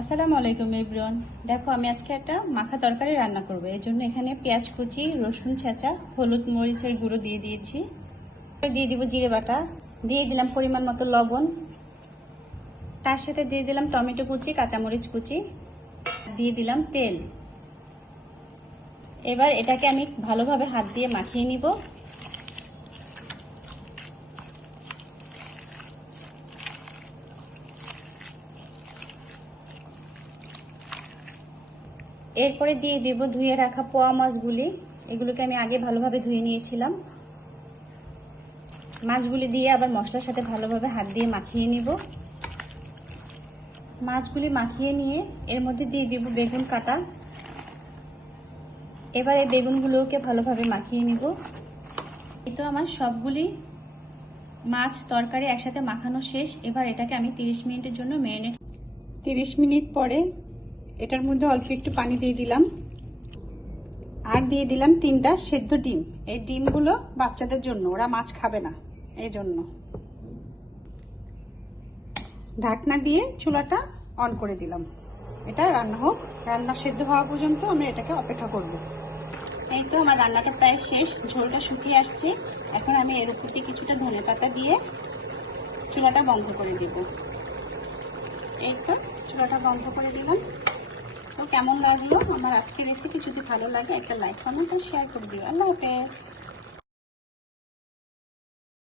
আসসালামু আলাইকুম এভরিওয়ান। দেখো আমি আজকে একটা মাখা তরকারি রান্না করব। এর জন্য এখানে পেঁয়াজ কুচি, রসুন ছেঁচা, হলুদ মরিচের গুঁড়ো দিয়ে দিয়েছি। দিয়ে দিব জিরে বাটা, দিয়ে দিলাম পরিমাণ মতো লবণ, তার সাথে দিয়ে দিলাম টমেটো কুচি, কাঁচামরিচ কুচি, দিয়ে দিলাম তেল। এবার এটাকে আমি ভালোভাবে হাত দিয়ে মাখিয়ে নিব। এরপরে দিয়ে দেব ধুয়ে রাখা পোয়া মাছগুলি। এগুলোকে আমি আগে ভালোভাবে ধুয়ে নিয়েছিলাম। মাছগুলি দিয়ে আবার মশলার সাথে ভালোভাবে হাত দিয়ে মাখিয়ে নিব। মাছগুলি মাখিয়ে নিয়ে এর মধ্যে দিয়ে দেব বেগুন কাটা। এবার এই বেগুনগুলোকে ভালোভাবে মাখিয়ে নিব। এই তো আমার সবগুলি মাছ তরকারি একসাথে মাখানো শেষ। এবার এটাকে আমি 30 মিনিটের জন্য ম্যারিনেট। 30 মিনিট পরে এটার মধ্যে অল্প একটু পানি দিয়ে দিলাম, আর দিয়ে দিলাম 3টা সেদ্ধ ডিম। এই ডিমগুলো বাচ্চাদের জন্য, ওরা মাছ খাবে না, এই জন্য। ঢাকনা দিয়ে চুলাটা অন করে দিলাম। এটা রান্না হোক, রান্না সেদ্ধ হওয়া পর্যন্ত আমরা এটাকে অপেক্ষা করব। এই তো আমার রান্নাটা প্রায় শেষ, ঝোলটা শুকিয়ে আসছে। এখন আমি এর উপর দিয়ে কিছুটা ধনেপাতা দিয়ে চুলাটা বন্ধ করে দেব। এই তো চুলাটা বন্ধ করে দিলাম। তো কেমন লাগলো আমার আজকের রেসিপি? যদি ভালো লাগে একটা লাইক, কমেন্ট আর শেয়ার করে দিও। আল্লাহ হাফেজ।